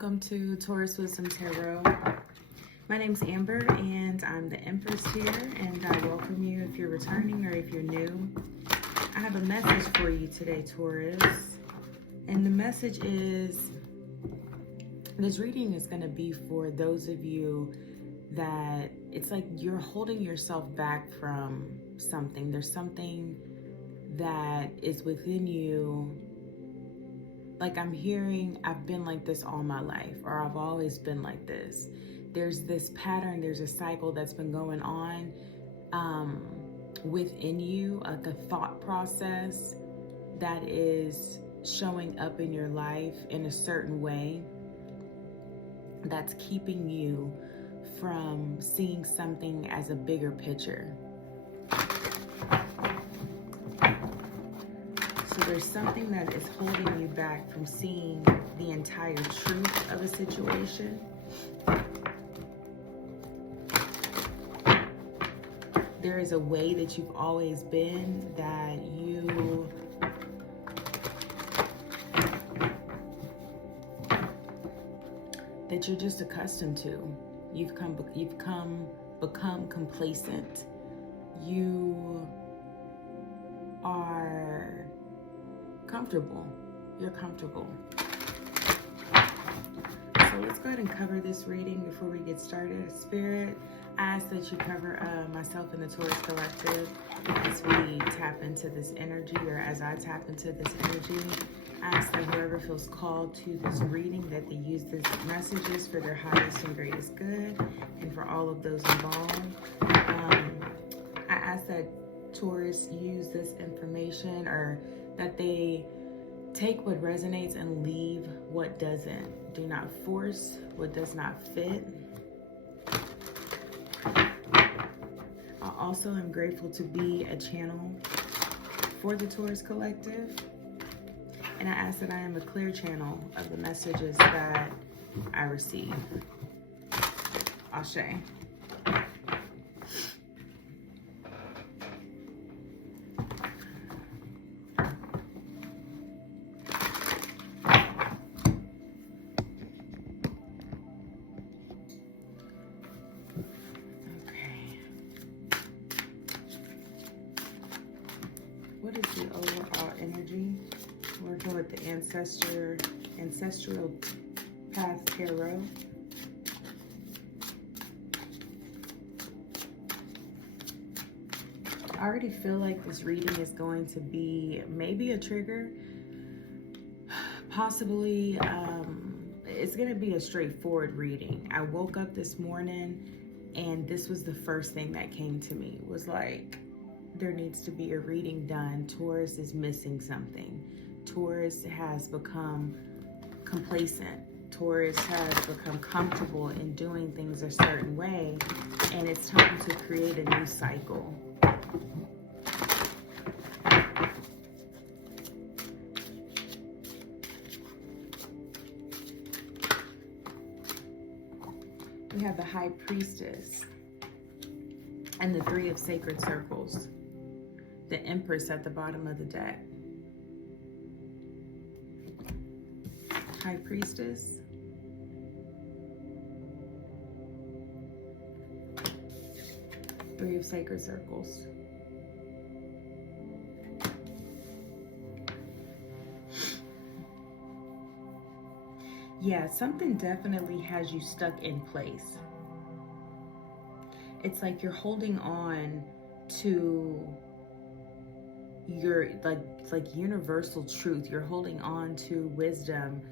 welcome to Taurus Wisdom Tarot. My name's Amber and I'm the Empress here, and I welcome you if you're returning or if you're new. I have a message for you today, Taurus, and the message is, this reading is going to be for those of you that it's like you're holding yourself back from something. There's something that is within you. Like I'm hearing, I've been like this all my life, or I've always been like this. There's this pattern, there's a cycle that's been going on within you, like a thought process that is showing up in your life in a certain way that's keeping you from seeing something as a bigger picture. So there's something that is holding you back from seeing the entire truth of a situation. There is a way that you've always been that you're just accustomed to. You've become complacent. You are comfortable. You're comfortable. So let's go ahead and cover this reading before we get started. Spirit, I ask that you cover myself and the Taurus Collective as we tap into this energy, or as I tap into this energy. I ask that whoever feels called to this reading, that they use these messages for their highest and greatest good, and for all of those involved. I ask that Taurus use this information, or that they take what resonates and leave what doesn't. Do not force what does not fit. I also am grateful to be a channel for the Taurus Collective. And I ask that I am a clear channel of the messages that I receive. Ashe. What is the overall energy? Working with the Ancestral Path Tarot. I already feel like this reading is going to be maybe a trigger. Possibly, it's going to be a straightforward reading. I woke up this morning and this was the first thing that came to me. It was like, there needs to be a reading done. Taurus is missing something. Taurus has become complacent. Taurus has become comfortable in doing things a certain way, and it's time to create a new cycle. We have the High Priestess and the Three of Sacred Circles. The Empress at the bottom of the deck. High Priestess. Three of Sacred Circles. Yeah, something definitely has you stuck in place. It's like you're holding on to your like universal truth. You're holding on to wisdom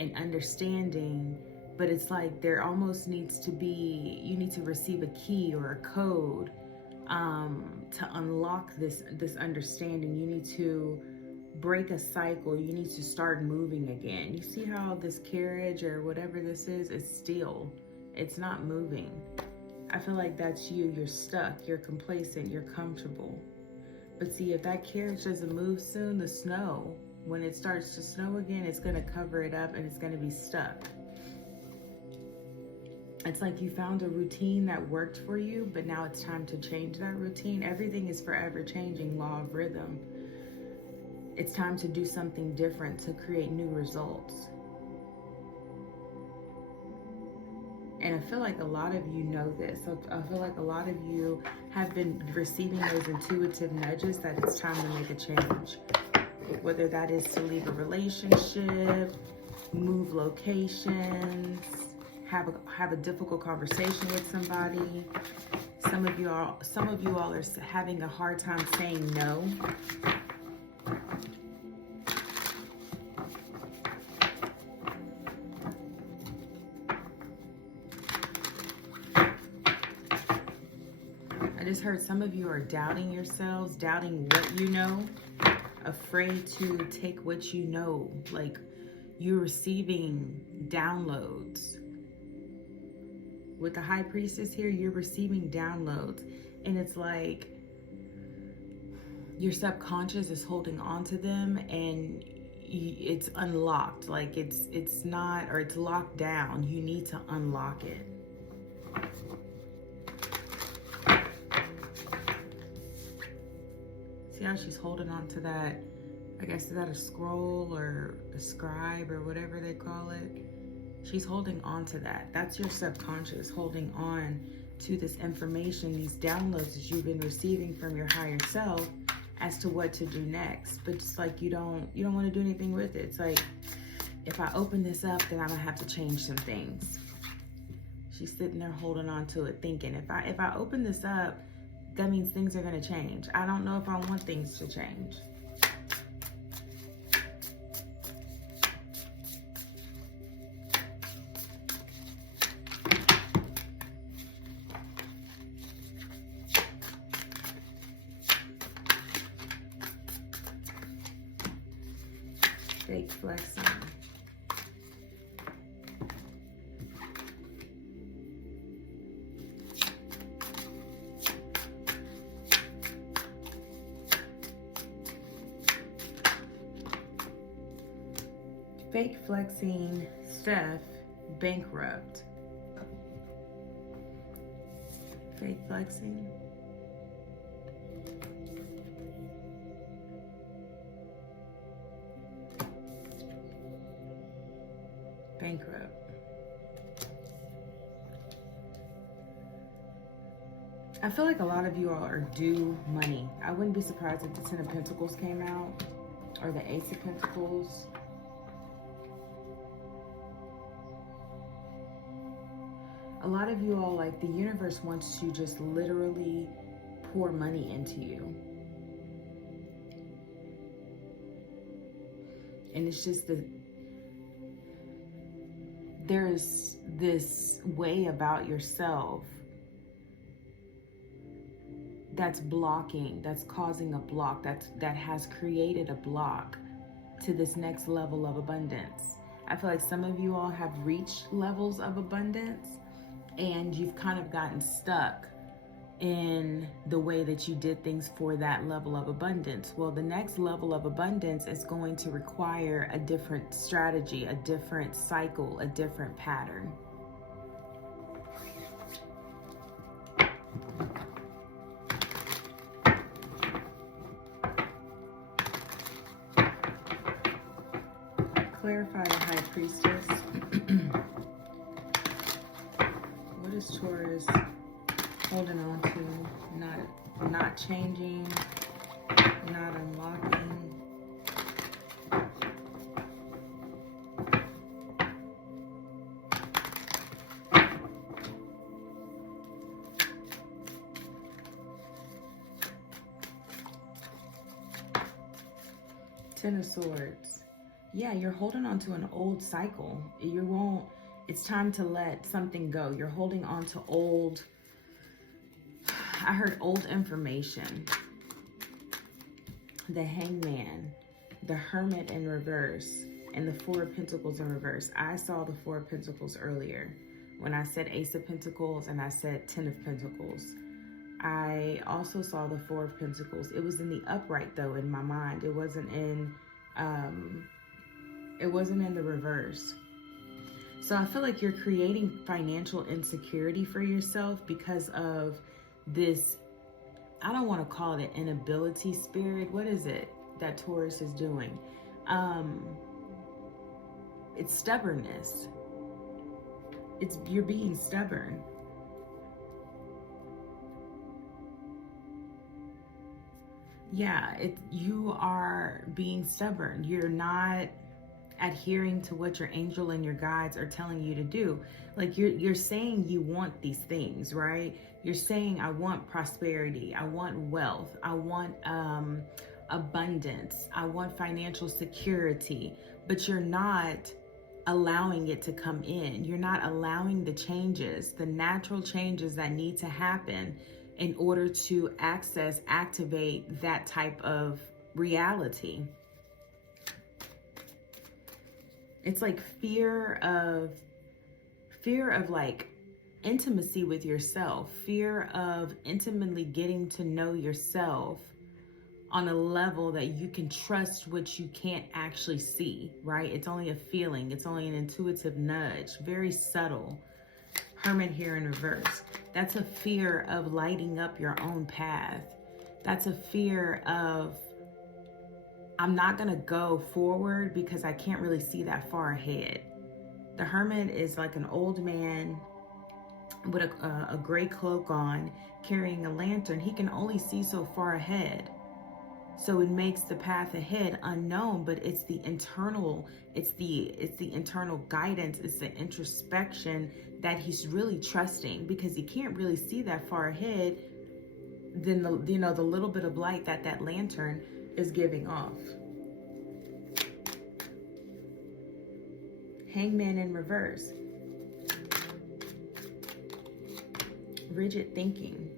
and understanding, but it's like there almost needs to be, you need to receive a key or a code to unlock this understanding. You need to break a cycle. You need to start moving again. You see how this carriage or whatever this is still, it's not moving. I feel like that's you. You're stuck, you're complacent, you're comfortable. But see, if that carriage doesn't move soon, the snow, when it starts to snow again, it's going to cover it up and it's going to be stuck. It's like you found a routine that worked for you, but now it's time to change that routine. Everything is forever changing, law of rhythm. It's time to do something different to create new results. And I feel like a lot of you know this. So I feel like a lot of you have been receiving those intuitive nudges that it's time to make a change. Whether that is to leave a relationship, move locations, have a difficult conversation with somebody. Some of you all are having a hard time saying no. I just heard some of you are doubting yourselves, doubting what you know, afraid to take what you know. Like, you're receiving downloads. With the High Priestess here, you're receiving downloads. And it's like your subconscious is holding on to them, and it's unlocked. Like it's not, or it's locked down. You need to unlock it. See how she's holding on to that? I guess, is that a scroll or a scribe or whatever they call it? She's holding on to that. That's your subconscious holding on to this information, these downloads that you've been receiving from your higher self as to what to do next. But it's like you don't want to do anything with it. It's like, if I open this up, then I'm gonna have to change some things. She's sitting there holding on to it, thinking, if I open this up, that means things are gonna change. I don't know if I want things to change. Fake flexing. Fake flexing Steph bankrupt. Fake flexing. Bankrupt. I feel like a lot of you all are due money. I wouldn't be surprised if the Ten of Pentacles came out, or the Ace of Pentacles. A lot of you all, like, the universe wants to just literally pour money into you. And it's just there's this way about yourself that's blocking, that's causing a block, that has created a block to this next level of abundance. I feel like some of you all have reached levels of abundance, and you've kind of gotten stuck in the way that you did things for that level of abundance. Well, the next level of abundance is going to require a different strategy, a different cycle, a different pattern. Clarify the High Priestess. What is Taurus holding on to? Not changing, not unlocking. Ten of Swords. Yeah, you're holding on to an old cycle. It's time to let something go. You're holding on to old, I heard old information. The Hangman, the Hermit in reverse, and the Four of Pentacles in reverse. I saw the Four of Pentacles earlier when I said Ace of Pentacles and I said Ten of Pentacles. I also saw the Four of Pentacles. It was in the upright though in my mind. It wasn't in the reverse. So I feel like you're creating financial insecurity for yourself because of this, I don't want to call it an inability spirit. What is it that Taurus is doing? It's stubbornness. you're being stubborn. Yeah, you are being stubborn. You're not adhering to what your angel and your guides are telling you to do. Like you're saying you want these things, right? You're saying, I want prosperity, I want wealth, I want abundance, I want financial security, but you're not allowing it to come in. You're not allowing the changes, the natural changes that need to happen in order to activate that type of reality. It's like fear of like intimacy with yourself, fear of intimately getting to know yourself on a level that you can trust what you can't actually see, right? It's only a feeling, it's only an intuitive nudge, very subtle. Hermit here in reverse. That's a fear of lighting up your own path. That's a fear of, I'm not gonna go forward because I can't really see that far ahead. The Hermit is like an old man with a gray cloak on, carrying a lantern. He can only see so far ahead. So it makes the path ahead unknown, but it's the internal, it's the internal guidance, it's the introspection that he's really trusting, because he can't really see that far ahead than the little bit of light that lantern is giving off. Hangman in reverse. Rigid thinking.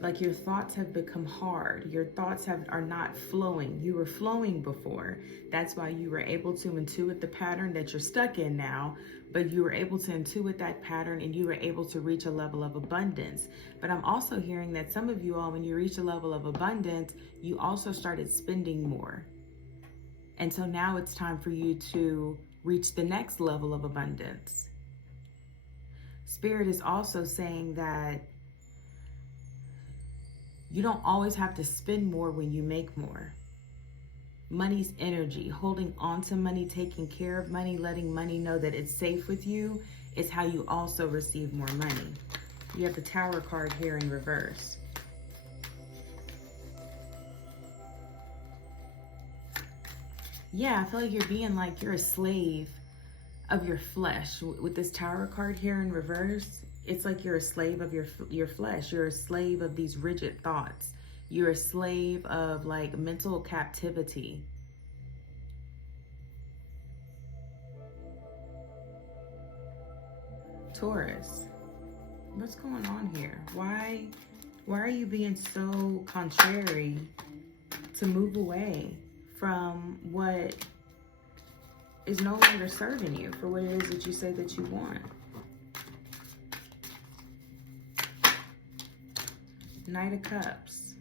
Like your thoughts have become hard. Your thoughts are not flowing. You were flowing before. That's why you were able to intuit the pattern that you're stuck in now. But you were able to intuit that pattern and you were able to reach a level of abundance. But I'm also hearing that some of you all, when you reach a level of abundance, you also started spending more. And so now it's time for you to reach the next level of abundance. Spirit is also saying that you don't always have to spend more when you make more. Money's energy, holding on to money, taking care of money, letting money know that it's safe with you, is how you also receive more money. You have the Tower card here in reverse. Yeah, I feel like you're a slave of your flesh. With this Tower card here in reverse, it's like you're a slave of your flesh. You're a slave of these rigid thoughts. You're a slave of like mental captivity. Taurus, what's going on here? Why are you being so contrary to move away from what is no longer serving you for what it is that you say that you want? Knight of Cups.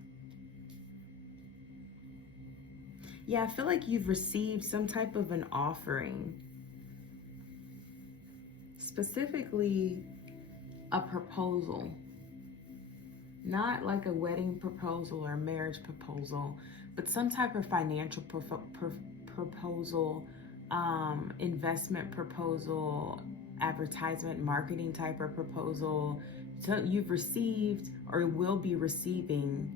Yeah, I feel like you've received some type of an offering. Specifically, a proposal. Not like a wedding proposal or a marriage proposal, but some type of financial proposal, investment proposal, advertisement, marketing type of proposal. So you've received or will be receiving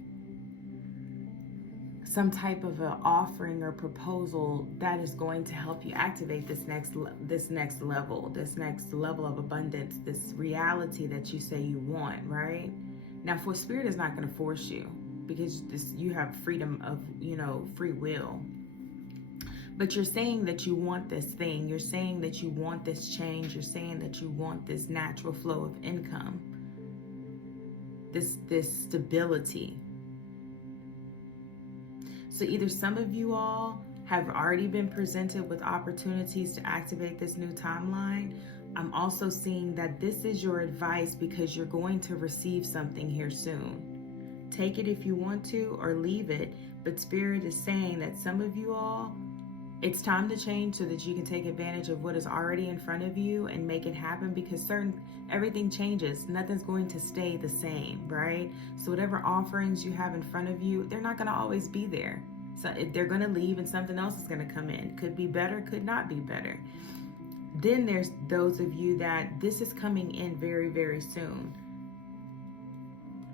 some type of an offering or proposal that is going to help you activate this next level of abundance, this reality that you say you want, right? Now, for Spirit is not going to force you, because you have freedom of, free will. But you're saying that you want this thing. You're saying that you want this change. You're saying that you want this natural flow of income. This stability. So either some of you all have already been presented with opportunities to activate this new timeline. I'm also seeing that this is your advice because you're going to receive something here soon. Take it if you want to or leave it. But Spirit is saying that some of you all, it's time to change so that you can take advantage of what is already in front of you and make it happen, because everything changes. Nothing's going to stay the same, right? So whatever offerings you have in front of you, they're not going to always be there. So if they're going to leave and something else is going to come in. Could be better, could not be better. Then there's those of you that this is coming in very, very soon.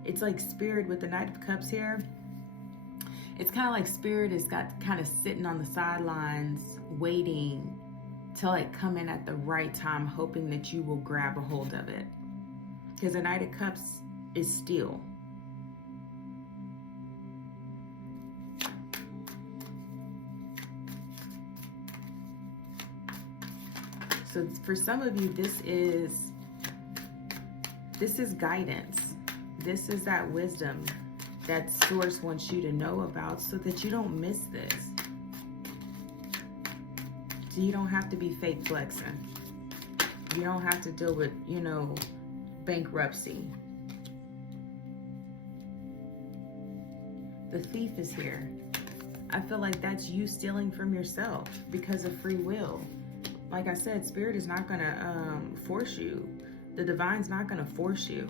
It's like Spirit with the Knight of Cups here. It's kind of like Spirit is kind of sitting on the sidelines, waiting till it come in at the right time, hoping that you will grab a hold of it. Because the Knight of Cups is still. So for some of you, this is guidance. This is that wisdom that Source wants you to know about so that you don't miss this. So you don't have to be fake flexing. You don't have to deal with, you know, bankruptcy. The Thief is here. I feel like that's you stealing from yourself because of free will. Like I said, Spirit is not going to force you. The Divine's not going to force you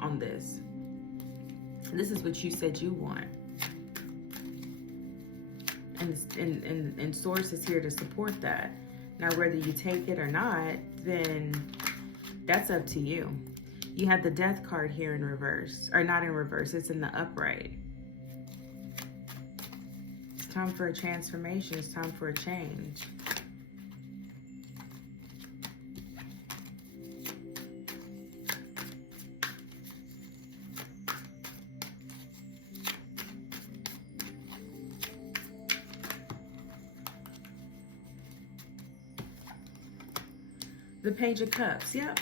on this. This is what you said you want. And Source is here to support that. Now, whether you take it or not, then that's up to you. You have the Death card here in reverse. Or not in reverse, it's in the upright. It's time for a transformation. It's time for a change. The Page of Cups, yep.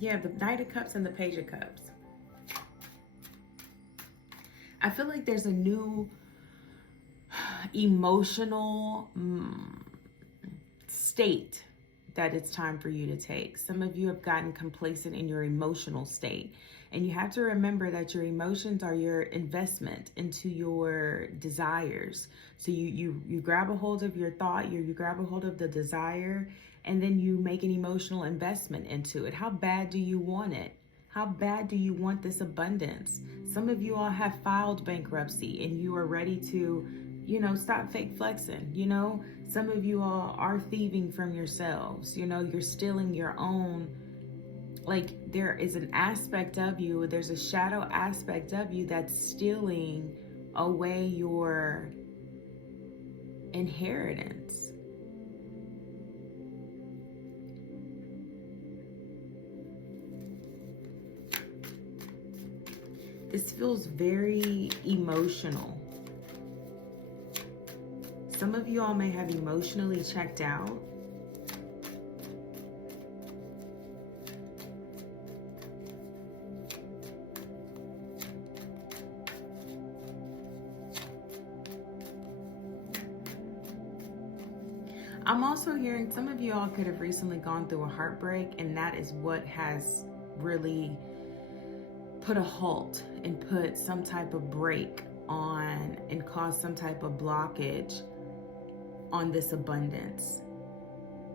Yeah, the Knight of Cups and the Page of Cups. I feel like there's a new emotional state that it's time for you to take. Some of you have gotten complacent in your emotional state. And you have to remember that your emotions are your investment into your desires. So you grab a hold of your thought, you grab a hold of the desire, and then you make an emotional investment into it. How bad do you want it? How bad do you want this abundance? Some of you all have filed bankruptcy and you are ready to, you know, stop fake flexing. You know, some of you all are thieving from yourselves. You know, you're stealing your own. Like, there is an aspect of you, there's a shadow aspect of you that's stealing away your inheritance. This feels very emotional. Some of you all may have emotionally checked out. I'm also hearing some of you all could have recently gone through a heartbreak, and that is what has really put a halt and put some type of break on and caused some type of blockage on this abundance.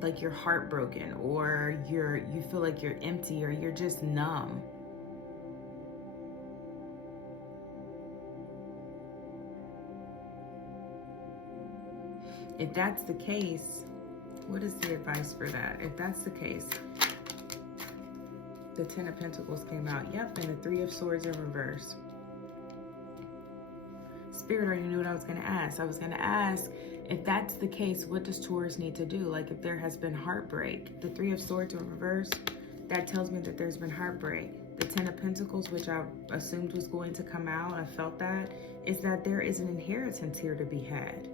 Like you're heartbroken, or you feel like you're empty, or you're just numb. If that's the case, what is the advice for that? If that's the case, the Ten of Pentacles came out. Yep, and the Three of Swords in reverse. Spirit already knew what I was going to ask. I was going to ask, if that's the case, what does Taurus need to do? Like, if there has been heartbreak. The Three of Swords in reverse, that tells me that there's been heartbreak. The Ten of Pentacles, which I assumed was going to come out, I felt that, is that there is an inheritance here to be had.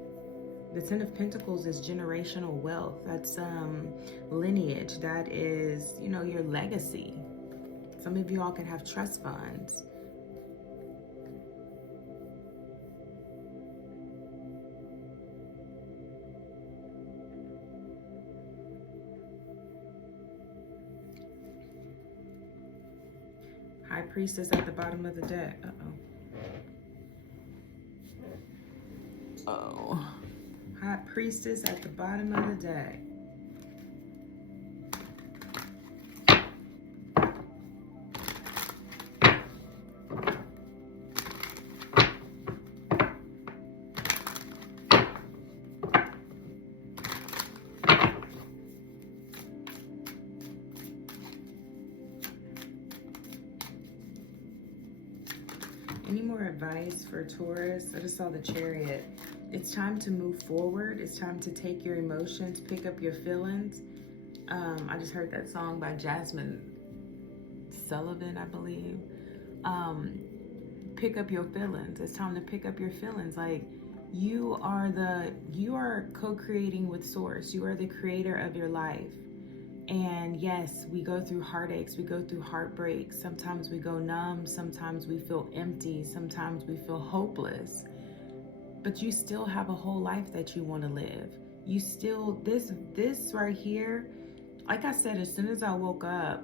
The Ten of Pentacles is generational wealth. That's lineage. That is, you know, your legacy. Some of you all can have trust funds. High Priestess at the bottom of the deck. Uh-oh. High Priestess at the bottom of the deck. Any more advice for Taurus? I just saw the Chariot. It's time to move forward. It's time to take your emotions, pick up your feelings. I just heard that song by Jasmine Sullivan, I believe. Pick up your feelings. It's time to pick up your feelings. Like, you are co-creating with Source. You are the creator of your life. And yes, we go through heartaches, we go through heartbreaks. Sometimes we go numb, sometimes we feel empty, sometimes we feel hopeless. But you still have a whole life that you want to live. You still, this right here, like I said, as soon as I woke up,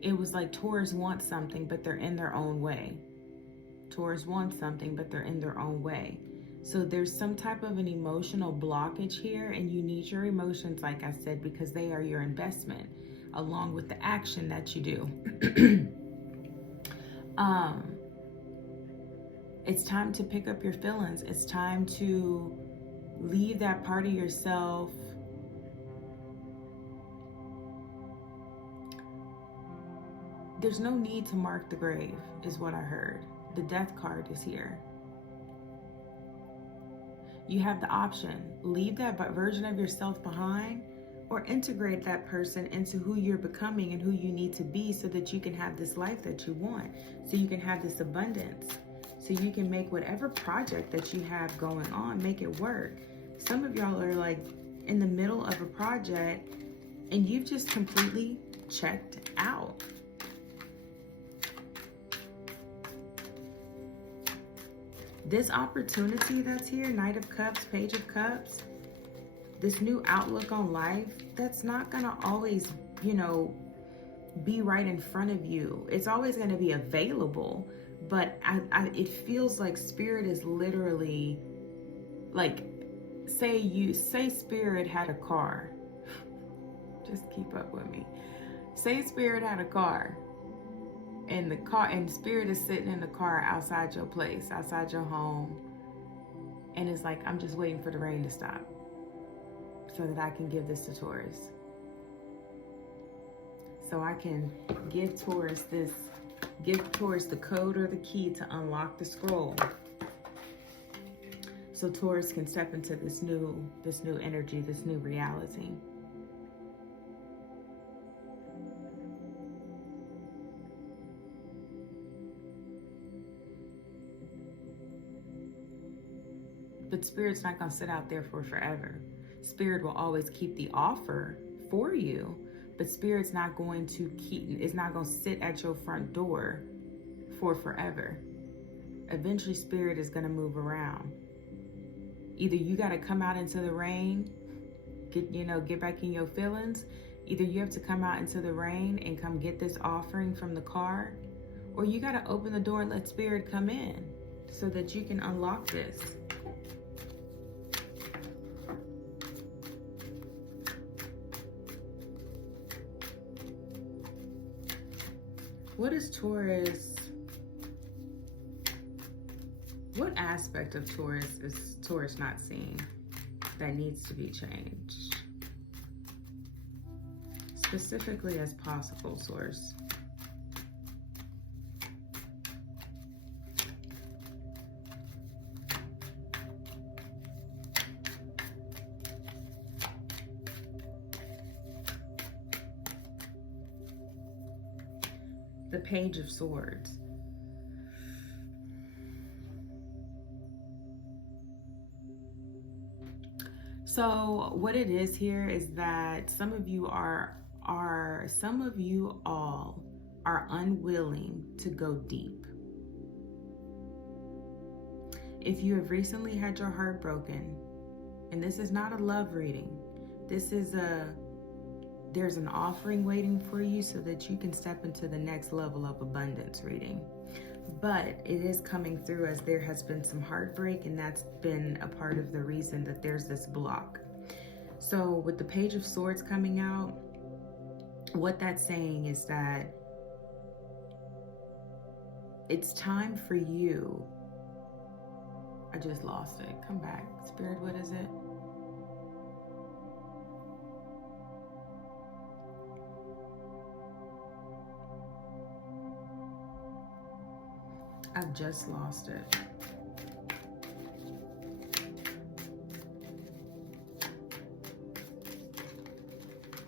it was like Taurus wants something, but they're in their own way. Taurus wants something, but they're in their own way. So there's some type of an emotional blockage here, and you need your emotions, like I said, because they are your investment, along with the action that you do. It's time to pick up your feelings. It's time to leave that part of yourself. There's no need to mark the grave, is what I heard. The death card is here. You have the option. Leave that version of yourself behind, or integrate that person into who you're becoming and who you need to be, so that you can have this life that you want, so you can have this abundance, so you can make whatever project that you have going on, make it work. Some of y'all are like in the middle of a project and you've just completely checked out. This opportunity that's here, Knight of Cups, Page of Cups, this new outlook on life, that's not gonna always, be right in front of you. It's always gonna be available, but it feels like Spirit is literally, like, say Spirit had a car. Just keep up with me. Say Spirit had a car. And Spirit is sitting in the car outside your place, outside your home. And it's like, I'm just waiting for the rain to stop so that I can give this to Taurus. So I can give Taurus the code or the key to unlock the scroll. So Taurus can step into this new energy, this new reality. But Spirit's not going to sit out there for forever. Spirit will always keep the offer for you, but Spirit's not going to it's not going to sit at your front door for forever. Eventually, Spirit is going to move around. Either you got to come out into the rain, get back in your feelings. Either you have to come out into the rain and come get this offering from the car, or you got to open the door and let Spirit come in so that you can unlock this. What is Taurus? What aspect of Taurus is Taurus not seeing that needs to be changed? Specifically as possible, Source. The Page of Swords. So what it is here is that some of you all are unwilling to go deep. If you have recently had your heart broken, and this is not a love reading, there's an offering waiting for you so that you can step into the next level of abundance reading. But it is coming through as there has been some heartbreak, and that's been a part of the reason that there's this block. So with the Page of Swords coming out, what that's saying is that it's time for you. I just lost it. Come back. Spirit, what is it? I've just lost it.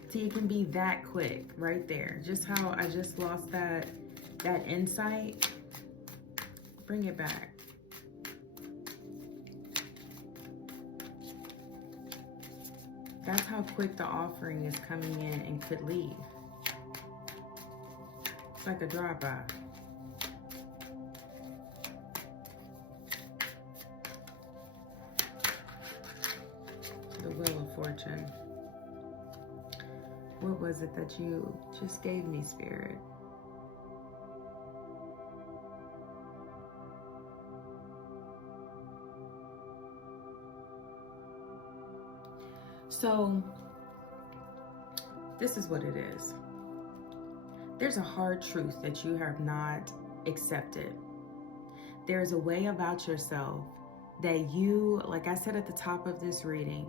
See, it can be that quick right there. Just how I just lost that insight. Bring it back. That's how quick the offering is coming in and could leave. It's like a drive-by. The Wheel of Fortune. What was it that you just gave me, Spirit? So, this is what it is. There's a hard truth that you have not accepted. There's a way about yourself that you, like I said at the top of this reading,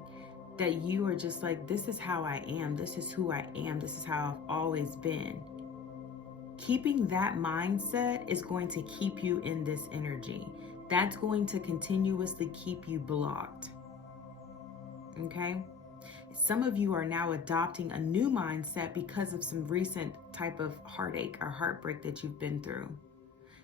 that you are just like, this is how I am. This is who I am. This is how I've always been. Keeping that mindset is going to keep you in this energy. That's going to continuously keep you blocked. Okay? Some of you are now adopting a new mindset because of some recent type of heartache or heartbreak that you've been through.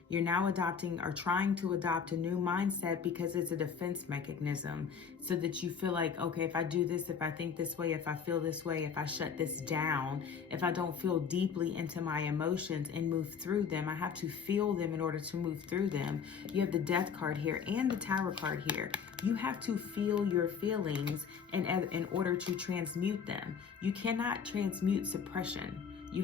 You're now adopting or trying to adopt a new mindset because it's a defense mechanism, so that you feel like, okay, if I do this, if I think this way, if I feel this way, if I shut this down, if I don't feel deeply into my emotions and move through them, I have to feel them in order to move through them. You have the Death card here and the Tower card here. You have to feel your feelings in order to transmute them. You cannot transmute suppression. You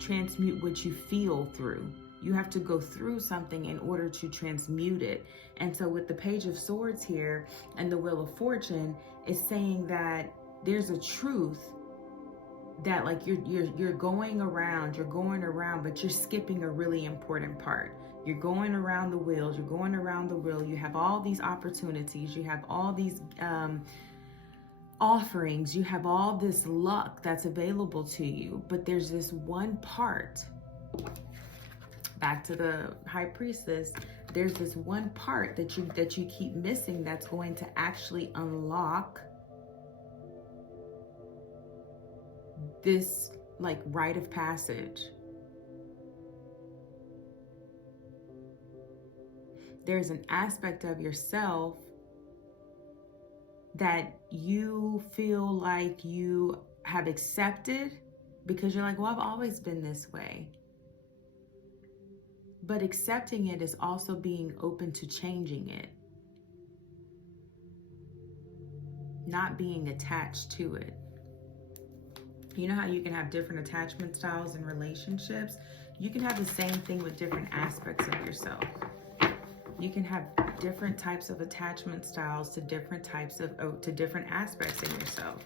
transmute what you feel through. You have to go through something in order to transmute it. And so with the Page of Swords here and the Wheel of Fortune is saying that there's a truth that like you're going around, but you're skipping a really important part. You're going around the wheels, you're going around the wheel. You have all these opportunities, you have all these offerings, you have all this luck that's available to you, but there's this one part. Back to the High Priestess, there's this one part that you keep missing that's going to actually unlock this like rite of passage. There's an aspect of yourself that you feel like you have accepted because you're like, well, I've always been this way. But accepting it is also being open to changing it. Not being attached to it. You know how you can have different attachment styles in relationships? You can have the same thing with different aspects of yourself. You can have different types of attachment styles to different aspects in yourself.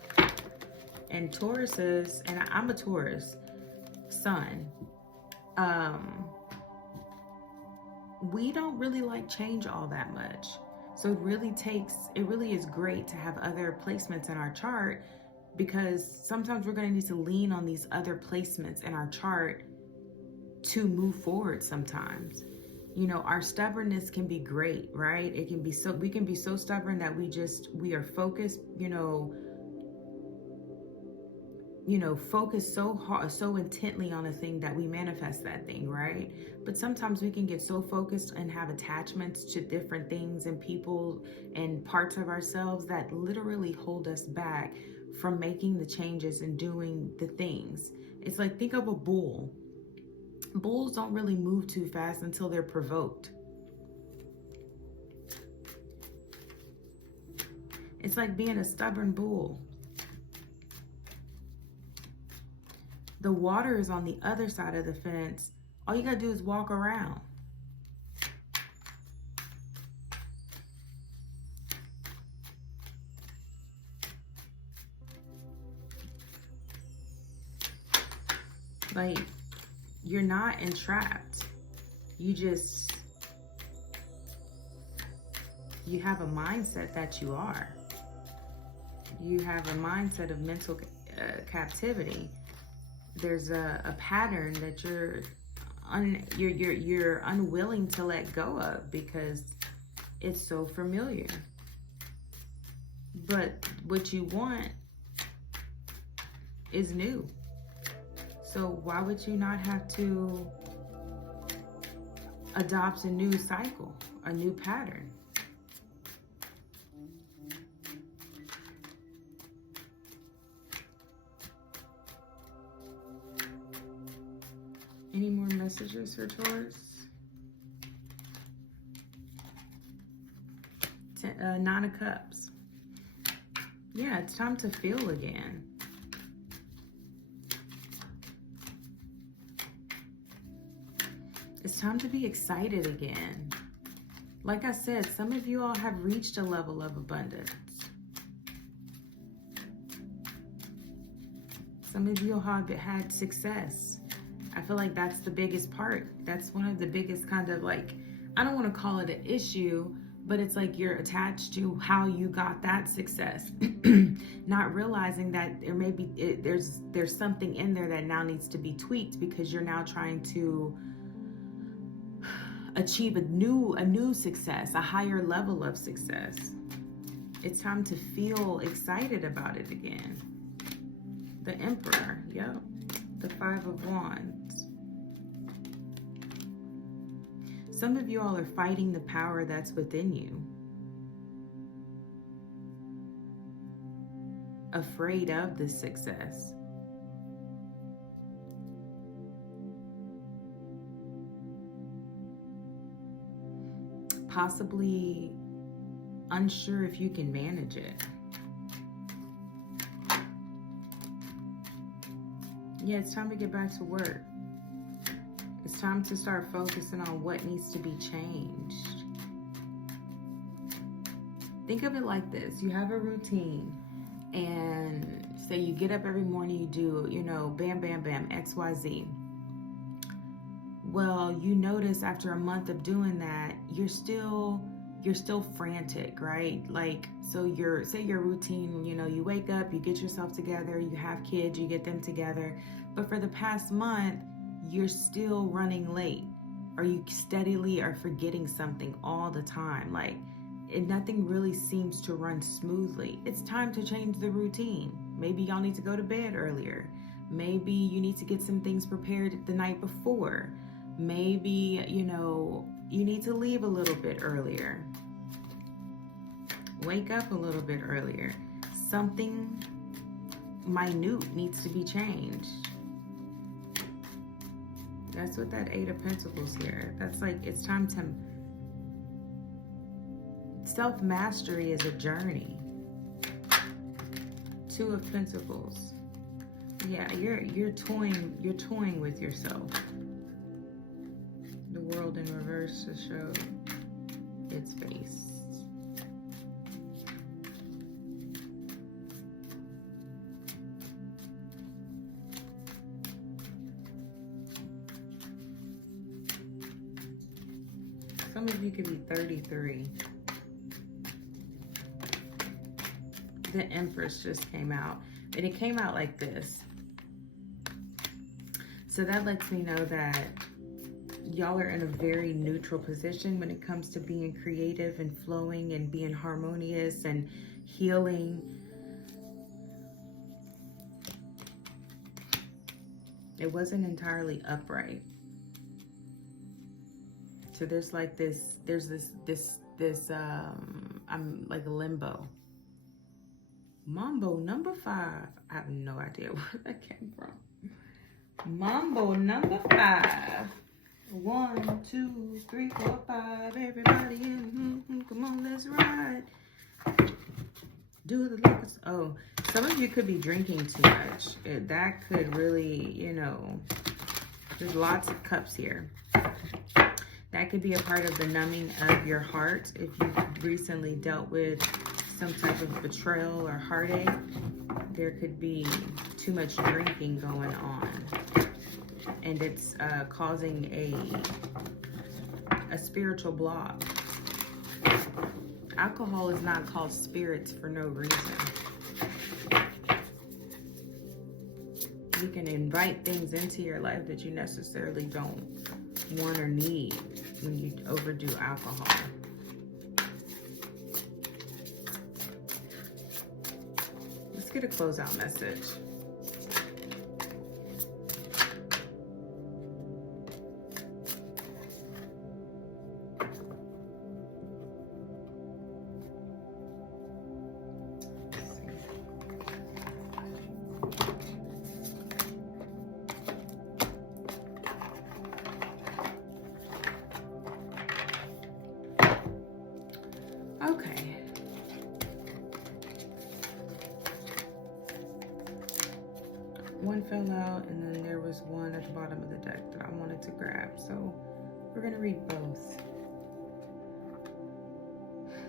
And Tauruses, and I'm a Taurus sun, we don't really like change all that much. So it really is great to have other placements in our chart, because sometimes we're going to need to lean on these other placements in our chart to move forward sometimes. You know, our stubbornness can be great, right? It can be so, we can be so stubborn that we are focused, focus so hard, so intently on a thing that we manifest that thing, right? But sometimes we can get so focused and have attachments to different things and people and parts of ourselves that literally hold us back from making the changes and doing the things. It's like, think of a bull. Bulls don't really move too fast until they're provoked. It's like being a stubborn bull. The water is on the other side of the fence. All you gotta do is walk around. Like, you're not entrapped. You have a mindset that you are. You have a mindset of mental captivity. There's a pattern that you're you're unwilling to let go of because it's so familiar. But what you want is new. So why would you not have to adopt a new cycle, a new pattern? Any more messages for Taurus? Nine of Cups. Yeah, it's time to feel again. It's time to be excited again. Like I said, some of you all have reached a level of abundance. Some of you all have had success. I feel like that's the biggest part. That's one of the biggest kind of like, I don't want to call it an issue, but it's like you're attached to how you got that success. Not realizing that there may be, there's something in there that now needs to be tweaked because you're now trying to achieve a new success, a higher level of success. It's time to feel excited about it again. The Emperor, yep. The Five of Wands. Some of you all are fighting the power that's within you. Afraid of this success. Possibly unsure if you can manage it. Yeah, it's time to get back to work. It's time to start focusing on what needs to be changed. Think of it like this. You have a routine, and say you get up every morning, you do, you know, bam, bam, bam, X, Y, Z. Well, you notice after a month of doing that, you're still frantic, right? Like, so say your routine, you know, you wake up, you get yourself together, you have kids, you get them together. But for the past month, you're still running late, or you steadily are forgetting something all the time. Like, nothing really seems to run smoothly. It's time to change the routine. Maybe y'all need to go to bed earlier. Maybe you need to get some things prepared the night before. Maybe, you know, you need to leave a little bit earlier. Wake up a little bit earlier. Something minute needs to be changed. That's what that Eight of Pentacles here. That's like, it's time to... Self-mastery is a journey. Two of Pentacles. Yeah, you're toying with yourself. The World in reverse to show its face. Some of you could be 33. The Empress just came out, and it came out like this. So that lets me know that y'all are in a very neutral position when it comes to being creative and flowing and being harmonious and healing. It wasn't entirely upright. So there's like this, I'm like a limbo. Mambo number 5. I have no idea where that came from. Mambo number 5. 1, 2, 3, 4, 5. Everybody in. Come on, let's ride. Do the looks. Oh, some of you could be drinking too much. That could really, you know, there's lots of cups here. That could be a part of the numbing of your heart if you've recently dealt with some type of betrayal or heartache. There could be too much drinking going on, and it's causing a spiritual block. Alcohol is not called spirits for no reason. You can invite things into your life that you necessarily don't want or need when you overdo alcohol. Let's get a closeout message. Okay. One fell out, and then there was one at the bottom of the deck that I wanted to grab. So we're going to read both.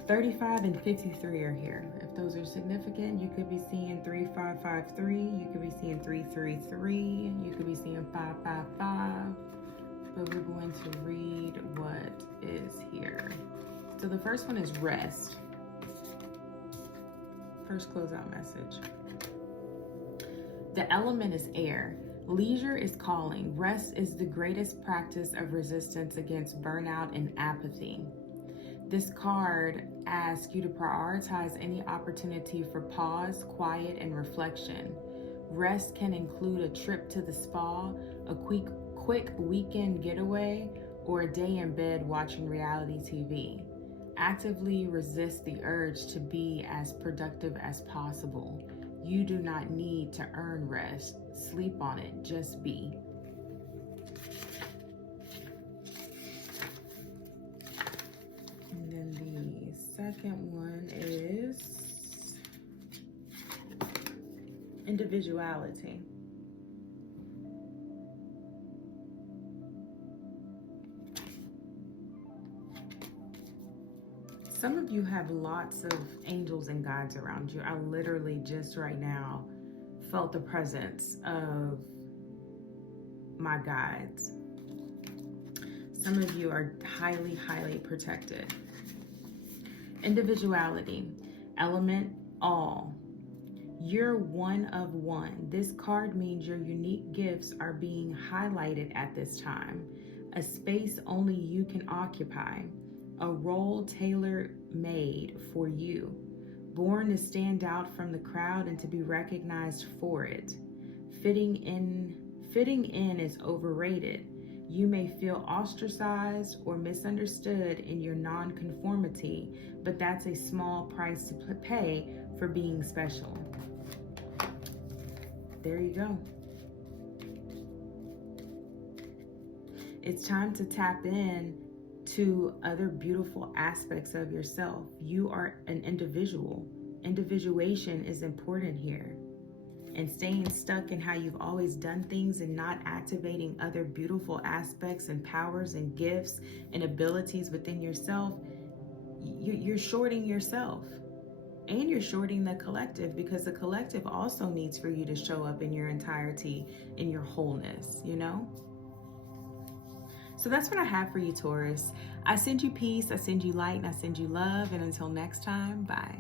35 and 53 are here. If those are significant, you could be seeing 3553. You could be seeing 333. You could be seeing 555. But we're going to read what is here. So the first one is rest. First closeout message. The element is air. Leisure is calling. Rest is the greatest practice of resistance against burnout and apathy. This card asks you to prioritize any opportunity for pause, quiet, and reflection. Rest can include a trip to the spa, a quick weekend getaway, or a day in bed watching reality TV. Actively resist the urge to be as productive as possible. You do not need to earn rest. Sleep on it, just be. And then the second one is individuality. Some of you have lots of angels and guides around you. I literally just right now felt the presence of my guides. Some of you are highly, highly protected. Individuality, element, all. You're one of one. This card means your unique gifts are being highlighted at this time. A space only you can occupy. A role tailor-made for you. Born to stand out from the crowd and to be recognized for it. Fitting in is overrated. You may feel ostracized or misunderstood in your non-conformity, but that's a small price to pay for being special. There you go. It's time to tap in to other beautiful aspects of yourself. You are an individual. Individuation is important here. And staying stuck in how you've always done things and not activating other beautiful aspects and powers and gifts and abilities within yourself, you're shorting yourself. And you're shorting the collective, because the collective also needs for you to show up in your entirety, in your wholeness, you know? So that's what I have for you, Taurus. I send you peace, I send you light, and I send you love. And until next time, bye.